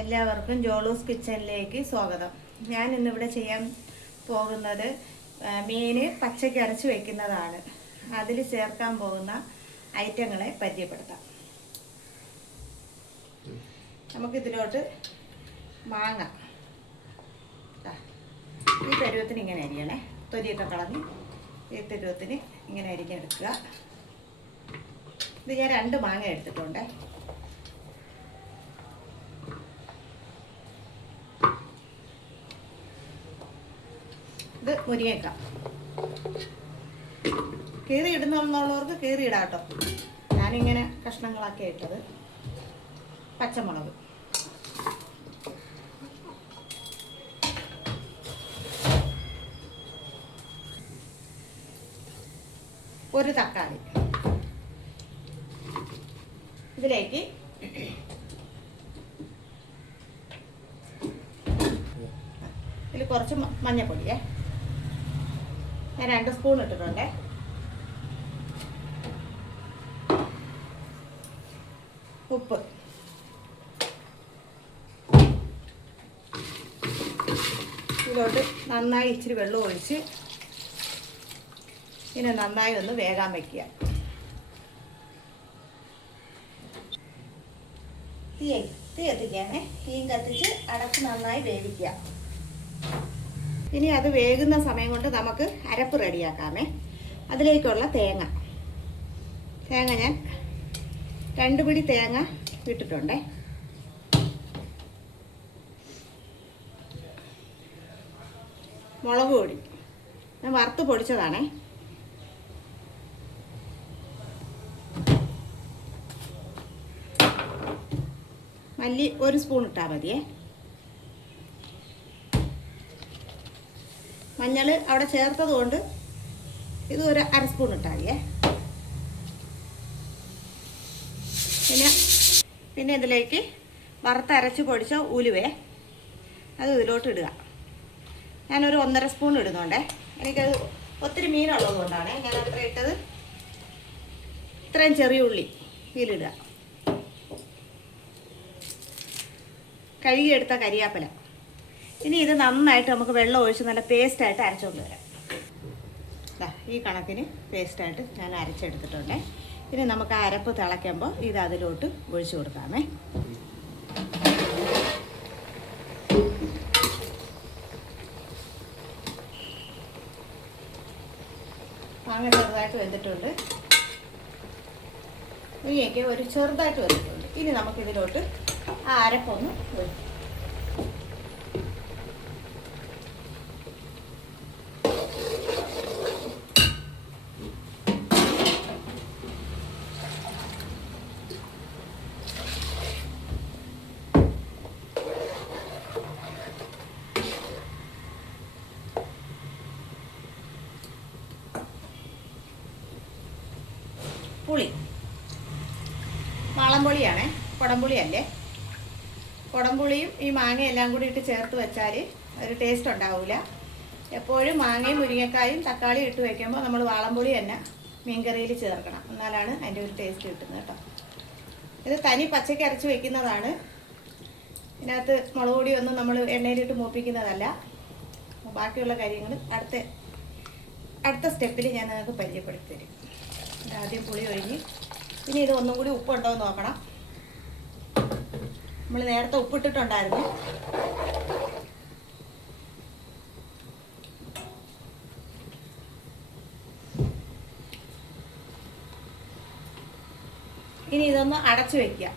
എല്ലാവർക്കും ജോളൂസ് കിച്ചണിലേക്ക് സ്വാഗതം. ഞാൻ ഇന്നിവിടെ ചെയ്യാൻ പോകുന്നത് മീന് പച്ചയ്ക്ക് അരച്ച് വെക്കുന്നതാണ്. അതിൽ ചേർക്കാൻ പോകുന്ന ഐറ്റങ്ങളെ പരിചയപ്പെടുത്താം. നമുക്കിതിലോട്ട് മാങ്ങ ഈ പരുവത്തിന് ഇങ്ങനെ അരിയണേ. തൊലിയൊക്കെ കളഞ്ഞ് ഈ പരുവത്തിന് ഇങ്ങനെ അരിഞ്ഞെടുക്കുക. ഇത് ഞാൻ 2 മാങ്ങ എടുത്തിട്ടുണ്ട്. ഇത് മുരിങ്ങക്ക കീറി ഇടുന്നുള്ളവർക്ക് കീറി ഇടാം കേട്ടോ. ഞാനിങ്ങനെ കഷ്ണങ്ങളാക്കി ഇട്ടത്. പച്ചമുളക്, ഒരു തക്കാളി, ഇതിലേക്ക് ഇതിൽ കുറച്ച് മഞ്ഞൾപ്പൊടിയേ ഞാൻ 2 സ്പൂൺ ഇട്ടിട്ടുണ്ട്. ഉപ്പ്, ഇതിലോട്ട് നന്നായി ഇച്ചിരി വെള്ളം ഒഴിച്ച് ഇതിനെ നന്നായി ഒന്ന് വേകാൻ വയ്ക്കുക. തീ കത്തിക്കാനേ. തീയും കത്തിച്ച് അടച്ച് നന്നായി വേവിക്കുക. ഇനി അത് വേകുന്ന സമയം കൊണ്ട് നമുക്ക് അരപ്പ് റെഡിയാക്കാമേ. അതിലേക്കുള്ള തേങ്ങ ഞാൻ 2 പിടി തേങ്ങ ഇട്ടിട്ടുണ്ടേ. മുളക് പൊടി ഞാൻ വറുത്ത് പൊടിച്ചതാണേ. മല്ലി 1 സ്പൂൺ ഇട്ടാൽ മതിയേ. മഞ്ഞൾ അവിടെ ചേർത്തത് കൊണ്ട് ഇത് ഒരു 1/2 സ്പൂൺ ഇട്ടാൽ മതിയേ. പിന്നെ ഇതിലേക്ക് വറുത്തരച്ച് പൊടിച്ച ഉലുവേ അത് ഇതിലോട്ട് ഇടുക. ഞാനൊരു 1.5 സ്പൂൺ ഇടുന്നുണ്ടേ. എനിക്കത് ഒത്തിരി മീനുള്ളത് കൊണ്ടാണ് ഞാൻ അത്ര ഇട്ടത്. ഇത്രയും ചെറിയ ഉള്ളി ഇതിലിടുക. കഴുകിയെടുത്ത കരിയാപ്പില. ഇനി ഇത് നന്നായിട്ട് നമുക്ക് വെള്ളം ഒഴിച്ച് നല്ല പേസ്റ്റായിട്ട് അരച്ചുകൊണ്ട് വരാം. ഈ കണക്കിന് പേസ്റ്റായിട്ട് ഞാൻ അരച്ചെടുത്തിട്ടുണ്ട്. ഇനി നമുക്ക് ആ അരപ്പ് തിളയ്ക്കുമ്പോൾ ഇത് അതിലോട്ട് ഒഴിച്ചു കൊടുക്കാമേ. മാങ്ങ ചെറുതായിട്ട് വെന്തിട്ടുണ്ട്. ഇനിയൊക്കെ ഒരു ചെറുതായിട്ട് വെന്തിട്ടുണ്ട്. ഇനി നമുക്കിതിലോട്ട് ആ അരപ്പൊന്ന് ഒഴിക്കും. പുളി വാളംപുളിയാണേ, കുടംപുളിയല്ലേ. കുടംപുളിയും ഈ മാങ്ങയെല്ലാം കൂടി ഇട്ട് ചേർത്ത് വെച്ചാൽ ഒരു ടേസ്റ്റ് ഉണ്ടാവില്ല. എപ്പോഴും മാങ്ങയും മുരിങ്ങക്കായും തക്കാളിയും ഇട്ട് വയ്ക്കുമ്പോൾ നമ്മൾ വാളംപുളി തന്നെ മീൻകറിയിൽ ചേർക്കണം. എന്നാലാണ് അതിൻ്റെ ഒരു ടേസ്റ്റ് കിട്ടുന്നത് കേട്ടോ. ഇത് തനി പച്ചയ്ക്ക് അരച്ച് വയ്ക്കുന്നതാണ്. ഇതിനകത്ത് മുളക് പൊടിയൊന്നും നമ്മൾ എണ്ണയിലിട്ട് മൂപ്പിക്കുന്നതല്ല. ബാക്കിയുള്ള കാര്യങ്ങൾ അടുത്ത സ്റ്റെപ്പിൽ ഞാൻ നിങ്ങൾക്ക് പരിചയപ്പെടുത്തി തരും. ആദ്യം പുളി ഒഴിഞ്ഞ് ഇനി ഇത് ഒന്നും കൂടി ഉപ്പുണ്ടോ എന്ന് നോക്കണം. നമ്മൾ നേരത്തെ ഉപ്പിട്ടിട്ടുണ്ടായിരുന്നു. ഇനി ഇതൊന്ന് അടച്ചു വെക്കുക.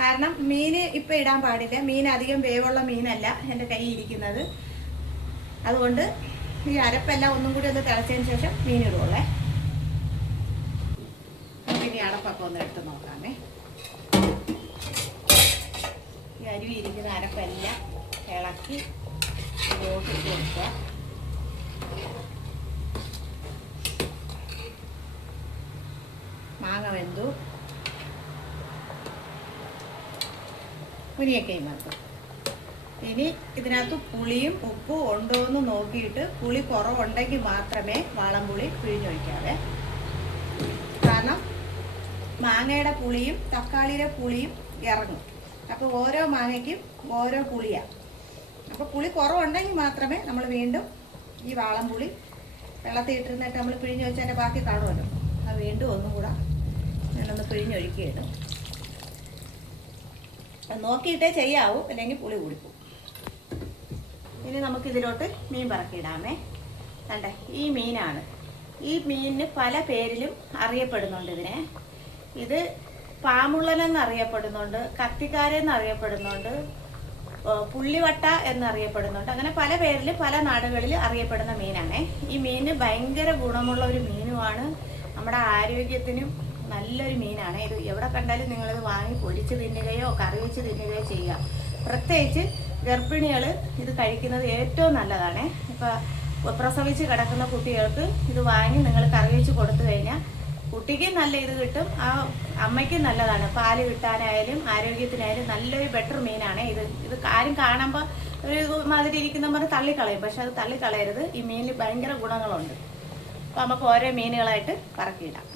കാരണം മീൻ ഇപ്പം ഇടാൻ പാടില്ല. മീൻ അധികം വേവുള്ള മീനല്ല എൻ്റെ കയ്യിൽ ഇരിക്കുന്നത്. അതുകൊണ്ട് ഈ അരപ്പെല്ലാം ഒന്നും കൂടി ഒന്ന് തിളച്ചതിന് ശേഷം മീൻ ഇടുള്ളേ. ഇനി അടപ്പൊക്കെ ഒന്ന് എടുത്ത് നോക്കാമേ. ഈ അരുവിയിരിക്കുന്ന അരപ്പെല്ലാം ഇളക്കി ഇട്ട് കൊടുക്കുക. മാങ്ങ വെന്തു. മുരിങ്ങക്കയും വെന്തു. ഇനി ഇതിനകത്ത് പുളിയും ഉപ്പും ഉണ്ടോ എന്ന് നോക്കിയിട്ട് പുളി കുറവുണ്ടെങ്കിൽ മാത്രമേ വാളംപുളി പിഴിഞ്ഞൊഴിക്കാവേ. കാരണം മാങ്ങയുടെ പുളിയും തക്കാളിയുടെ പുളിയും ഇറങ്ങും. അപ്പോൾ ഓരോ മാങ്ങയ്ക്കും ഓരോ പുളിയാണ്. അപ്പോൾ പുളി കുറവുണ്ടെങ്കിൽ മാത്രമേ നമ്മൾ വീണ്ടും ഈ വാളംപുളി വെള്ളത്തിൽ ഇട്ടിരുന്നിട്ട് നമ്മൾ പിഴിഞ്ഞ് വെച്ചതിൻ്റെ ബാക്കി കാണുമല്ലോ, അത് വീണ്ടും ഒന്നും കൂടെ ഞാനൊന്ന് പിഴിഞ്ഞൊഴിക്കുകയാണ്. അത് നോക്കിയിട്ടേ ചെയ്യാവൂ, അല്ലെങ്കിൽ പുളി കൂടിപ്പോവും. ഇനി നമുക്കിതിലോട്ട് മീൻ പറക്കിയിടാമേ. കണ്ടേ, ഈ മീനാണ്. ഈ മീനിന് പല പേരിലും അറിയപ്പെടുന്നുണ്ട്. ഇത് പാമുള്ളനെന്നറിയപ്പെടുന്നുണ്ട്, കത്തിക്കാരെന്നറിയപ്പെടുന്നുണ്ട്, പുള്ളിവട്ട എന്നറിയപ്പെടുന്നുണ്ട്. അങ്ങനെ പല പേരിൽ പല നാടുകളിൽ അറിയപ്പെടുന്ന മീനാണേ. ഈ മീന് ഭയങ്കര ഗുണമുള്ള ഒരു മീനുമാണ്, നമ്മുടെ ആരോഗ്യത്തിനും നല്ലൊരു മീനാണ്. ഇത് എവിടെ കണ്ടാലും നിങ്ങളിത് വാങ്ങി പൊരിച്ച് തിന്നുകയോ കറി വെച്ച് തിന്നുകയോ ചെയ്യുക. പ്രത്യേകിച്ച് ഗർഭിണികൾ ഇത് കഴിക്കുന്നത് ഏറ്റവും നല്ലതാണ്. ഇപ്പോൾ പ്രസവിച്ച് കിടക്കുന്ന കുട്ടികൾക്ക് ഇത് വാങ്ങി നിങ്ങൾ കറി വെച്ച് കൊടുത്തു കഴിഞ്ഞാൽ കുട്ടിക്ക് നല്ല ഇത് കിട്ടും, ആ അമ്മയ്ക്കും നല്ലതാണ്. പാല് കിട്ടാനായാലും ആരോഗ്യത്തിനായാലും നല്ലൊരു ബെറ്റർ മീനാണ് ഇത്. ഇത് ആരും കാണുമ്പോൾ ഒരു മാതിരി ഇരിക്കുന്ന പോലെ തള്ളിക്കളയും, പക്ഷെ അത് തള്ളിക്കളയരുത്. ഈ മീനിൽ ഭയങ്കര ഗുണങ്ങളുണ്ട്. അപ്പോൾ നമുക്ക് ഓരോ മീനുകളായിട്ട് പറക്കിയിടാം.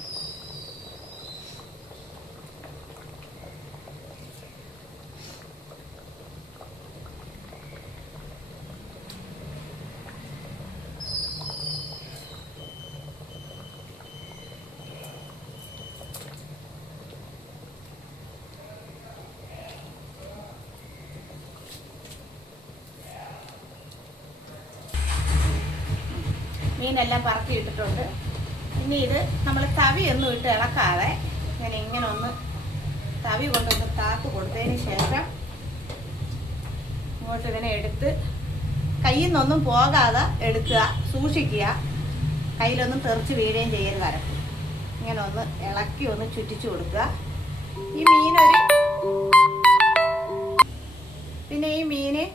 മീനെല്ലാം പറക്കി ഇട്ടിട്ടുണ്ട്. ഇനി ഇത് നമ്മൾ തവിയൊന്നും ഇട്ട് ഇളക്കാതെ ഇങ്ങനെ ഒന്ന് തവി കൊണ്ടൊന്ന് താത്ത് കൊടുത്തതിന് ശേഷം ഇങ്ങോട്ട് ഇതിനെ എടുത്ത് കയ്യിൽ നിന്നൊന്നും പോകാതെ എടുക്കുക, സൂക്ഷിക്കുക. കയ്യിലൊന്നും തെറിച്ച് വീഴുകയും ചെയ്യരുത്. അരപ്പ് ഇങ്ങനെ ഒന്ന് ഇളക്കി ഒന്ന് ചുറ്റിച്ചു കൊടുക്കുക. ഈ മീന്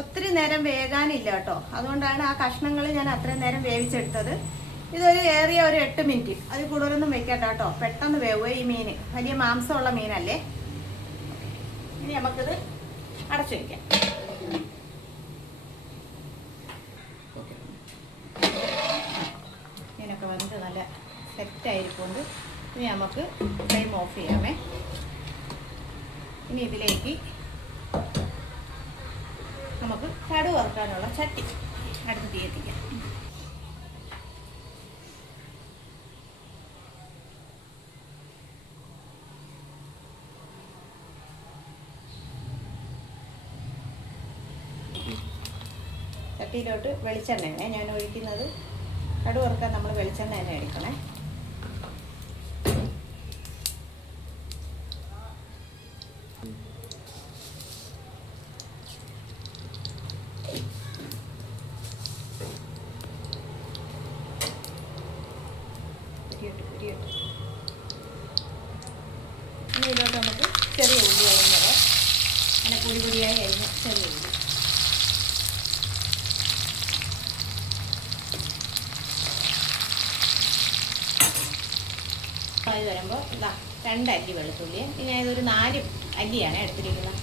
ഒത്തിരി നേരം വേകാനില്ല കേട്ടോ, അതുകൊണ്ടാണ് ആ കഷ്ണങ്ങൾ ഞാൻ അത്രയും നേരം വേവിച്ചെടുത്തത്. ഇതൊരു ഏറിയ ഒരു 8 മിനിറ്റ്, അതിൽ കൂടുതലൊന്നും വെക്കണ്ട കേട്ടോ, പെട്ടെന്ന് വേവുക. ഈ മീന് വലിയ മാംസമുള്ള മീനല്ലേ. ഇനി നമുക്കിത് അടച്ചു വയ്ക്കാം. മീനൊക്കെ വന്നിട്ട് നല്ല സെറ്റായിരിക്കുന്നുണ്ട്. ഇനി നമുക്ക് ഫ്ലെയിം ഓഫ് ചെയ്യാമേ. ഇനി ഇതിലേക്ക് നമുക്ക് കടുക് വറുക്കാനുള്ള ചട്ടി അടുത്ത് തീ എത്തിക്കാം. ചട്ടിയിലോട്ട് വെളിച്ചെണ്ണയാണ് ഞാൻ ഒഴിക്കുന്നത്. കടുക് വറുക്കാൻ നമ്മൾ വെളിച്ചെണ്ണ തന്നെ എടുക്കണേ. ഇനി ഇതിലോട്ട് നമുക്ക് ചെറിയ ഉള്ളി അരിഞ്ഞത്, അങ്ങനെ പൊടിയായി അരിഞ്ഞ ചെറിയ ഉള്ളി. ആയി വരുമ്പോൾ 2 അല്ലി വെളുത്തുള്ളി. ഇനി ഇതൊരു 4 അല്ലിയാണ് എടുത്തിരിക്കുന്നത്.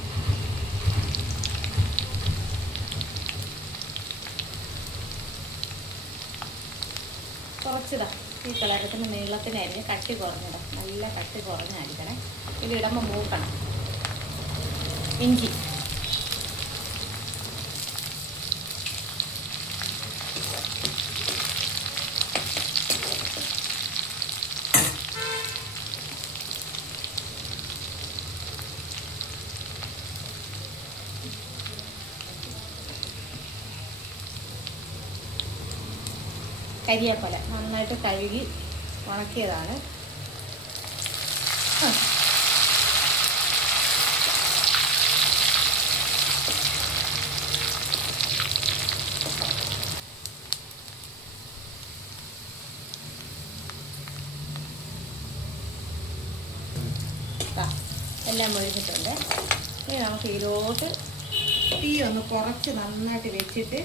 കുറച്ചിതാ ഈ കളറത്തിന് നീളത്തിന് അരിഞ്ഞ് കട്ടി കുറഞ്ഞിടാം. നല്ല കട്ടി കുറഞ്ഞരിക്കണേ. ഇതിടുമ്പോൾ മൂക്കണം. ഇഞ്ചി കരിയേപ്പില നന്നായിട്ട് കഴുകി ഉണക്കിയതാണ്. എല്ലാം ഒഴിഞ്ഞിട്ടുണ്ട്. ഇനി നമുക്ക് ഇതിലോട്ട് തീ ഒന്ന് കുറച്ച് നന്നായിട്ട് വെച്ചിട്ട്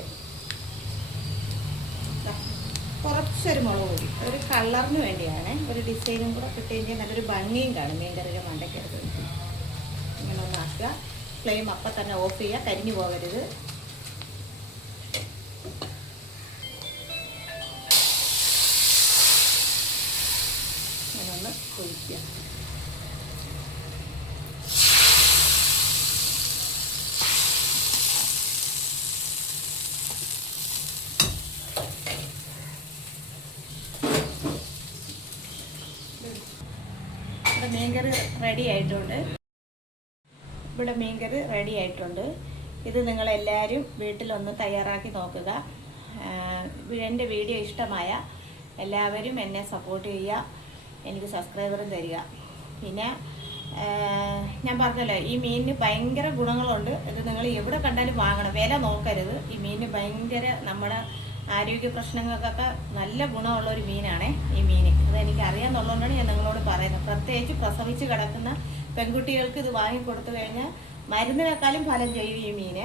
കുറച്ചൊരു മുളക് പൊടി, ഒരു കളറിന് വേണ്ടിയാണ്, ഒരു ഡിസൈനും കൂടെ കിട്ടുകയും നല്ലൊരു ഭംഗിയും കാണും മീൻകറിയുടെ മണ്ടയ്ക്കടുത്ത്. ഇങ്ങനെ ഒന്ന് ആക്കുക. ഫ്ലെയിം അപ്പം തന്നെ ഓഫ് ചെയ്യുക, കരിഞ്ഞു പോകരുത്. ഇങ്ങനെ ഒന്ന് ഒഴിക്കുക. മീൻകറി റെഡി ആയിട്ടുണ്ട്. ഇവിടെ മീൻകറി റെഡി ആയിട്ടുണ്ട്. ഇത് നിങ്ങളെല്ലാവരും വീട്ടിലൊന്ന് തയ്യാറാക്കി നോക്കുക. എൻ്റെ വീഡിയോ ഇഷ്ടമായ എല്ലാവരും എന്നെ സപ്പോർട്ട് ചെയ്യുക, എനിക്ക് സബ്സ്ക്രൈബറും തരിക. പിന്നെ ഞാൻ പറഞ്ഞല്ലോ, ഈ മീനിന് ഭയങ്കര ഗുണങ്ങളുണ്ട്. ഇത് നിങ്ങൾ എവിടെ കണ്ടാലും വാങ്ങണം, വില നോക്കരുത്. ഈ മീനിന് ഭയങ്കര നമ്മുടെ ആരോഗ്യ പ്രശ്നങ്ങൾക്കൊക്കെ നല്ല ഗുണമുള്ള ഒരു മീനാണ് ഈ മീൻ. അത് എനിക്ക് അറിയാമെന്നുള്ളതുകൊണ്ടാണ് ഞാൻ നിങ്ങളോട് പറയുന്നത്. പ്രത്യേകിച്ച് പ്രസവിച്ച് കിടക്കുന്ന പെൺകുട്ടികൾക്ക് ഇത് വാങ്ങിക്കൊടുത്തു കഴിഞ്ഞാൽ മരുന്നിനേക്കാളും ഫലം ചെയ്യും ഈ മീന്.